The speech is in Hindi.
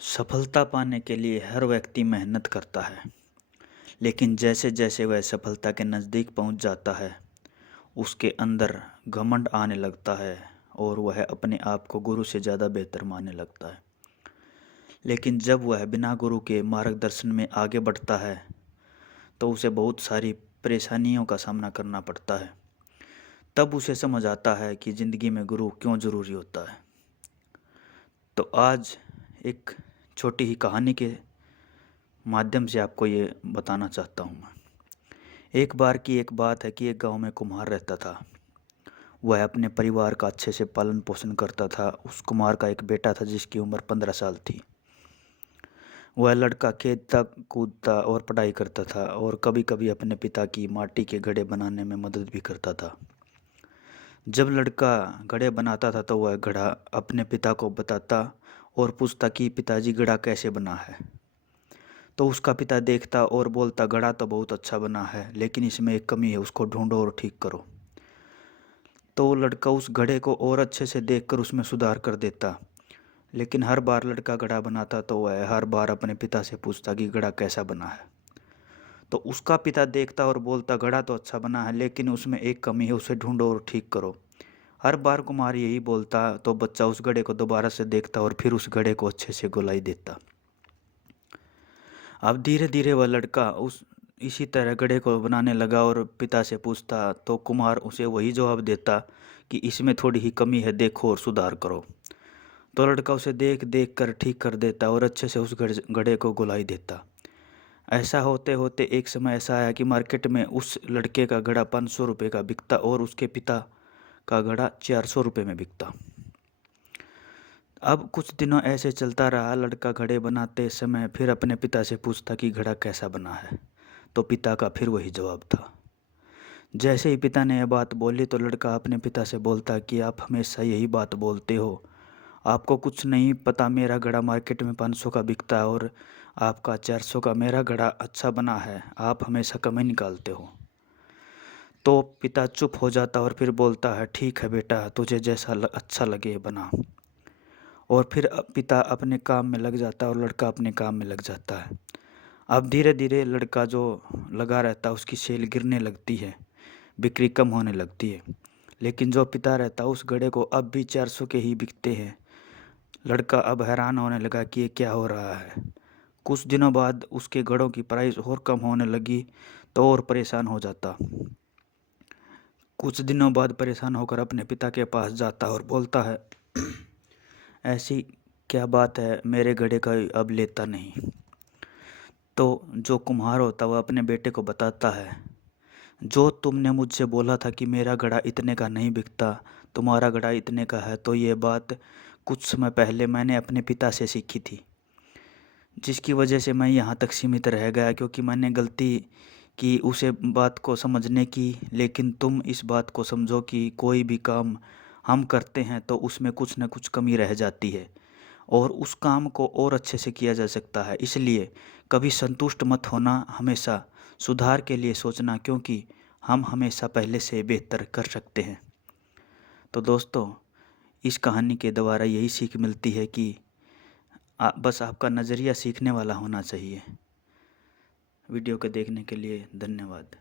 सफलता पाने के लिए हर व्यक्ति मेहनत करता है, लेकिन जैसे जैसे वह सफलता के नज़दीक पहुंच जाता है, उसके अंदर घमंड आने लगता है और वह अपने आप को गुरु से ज़्यादा बेहतर मानने लगता है। लेकिन जब वह बिना गुरु के मार्गदर्शन में आगे बढ़ता है, तो उसे बहुत सारी परेशानियों का सामना करना पड़ता है। तब उसे समझ आता है कि ज़िंदगी में गुरु क्यों ज़रूरी होता है। तो आज एक छोटी ही कहानी के माध्यम से आपको ये बताना चाहता हूँ मैं। एक बार की एक बात है कि एक गांव में कुम्हार रहता था। वह अपने परिवार का अच्छे से पालन पोषण करता था। उस कुम्हार का एक बेटा था जिसकी उम्र 15 साल थी। वह लड़का खेलता कूदता और पढ़ाई करता था और कभी कभी अपने पिता की माटी के घड़े बनाने में मदद भी करता था। जब लड़का घड़े बनाता था तो वह घड़ा अपने पिता को बताता और पूछता कि पिताजी घड़ा कैसे बना है। तो उसका पिता देखता और बोलता, घड़ा तो बहुत अच्छा बना है, लेकिन इसमें एक कमी है, उसको ढूंढो और ठीक करो। तो लड़का उस घड़े को और अच्छे से देखकर उसमें सुधार कर देता। लेकिन हर बार लड़का घड़ा बनाता तो वह हर बार अपने पिता से पूछता कि घड़ा कैसा बना है। तो उसका पिता देखता और बोलता, घड़ा तो अच्छा बना है, लेकिन उसमें एक कमी है, उसे ढूंढो और ठीक करो। हर बार कुम्हार यही बोलता तो बच्चा उस घड़े को दोबारा से देखता और फिर उस घड़े को अच्छे से गोलाई देता। अब धीरे धीरे वह लड़का इसी तरह घड़े को बनाने लगा और पिता से पूछता तो कुम्हार उसे वही जवाब देता कि इसमें थोड़ी ही कमी है, देखो और सुधार करो। तो लड़का उसे देख देख कर ठीक कर देता और अच्छे से उस घड़े को गोलाई देता। ऐसा होते होते एक समय ऐसा आया कि मार्केट में उस लड़के का घड़ा 500 रुपये का बिकता और उसके पिता का घड़ा 400 रुपये में बिकता। अब कुछ दिनों ऐसे चलता रहा। लड़का घड़े बनाते समय फिर अपने पिता से पूछता कि घड़ा कैसा बना है। तो पिता का फिर वही जवाब था। जैसे ही पिता ने यह बात बोली तो लड़का अपने पिता से बोलता कि आप हमेशा यही बात बोलते हो, आपको कुछ नहीं पता, मेरा घड़ा मार्केट में 500 का बिकता है और आपका 400 का, मेरा घड़ा अच्छा बना है, आप हमेशा कमी निकालते हो। तो पिता चुप हो जाता और फिर बोलता है, ठीक है बेटा, तुझे जैसा अच्छा लगे बना। और फिर पिता अपने काम में लग जाता है और लड़का अपने काम में लग जाता है। अब धीरे धीरे लड़का जो लगा रहता है उसकी सेल गिरने लगती है, बिक्री कम होने लगती है। लेकिन जो पिता रहता है उस घड़े को अब भी 400 के ही बिकते हैं। लड़का अब हैरान होने लगा कि ये क्या हो रहा है। कुछ दिनों बाद उसके घड़ों की प्राइस और कम होने लगी तो और परेशान हो जाता। कुछ दिनों बाद परेशान होकर अपने पिता के पास जाता और बोलता है, ऐसी क्या बात है, मेरे घड़े का अब लेता नहीं। तो जो कुम्हार होता वह अपने बेटे को बताता है, जो तुमने मुझसे बोला था कि मेरा घड़ा इतने का नहीं बिकता, तुम्हारा घड़ा इतने का है, तो ये बात कुछ समय पहले मैंने अपने पिता से सीखी थी, जिसकी वजह से मैं यहाँ तक सीमित रह गया क्योंकि मैंने गलती की उसे बात को समझने की। लेकिन तुम इस बात को समझो कि कोई भी काम हम करते हैं तो उसमें कुछ न कुछ कमी रह जाती है और उस काम को और अच्छे से किया जा सकता है। इसलिए कभी संतुष्ट मत होना, हमेशा सुधार के लिए सोचना, क्योंकि हम हमेशा पहले से बेहतर कर सकते हैं। तो दोस्तों, इस कहानी के द्वारा यही सीख मिलती है कि बस आपका नज़रिया सीखने वाला होना चाहिए। वीडियो को देखने के लिए धन्यवाद।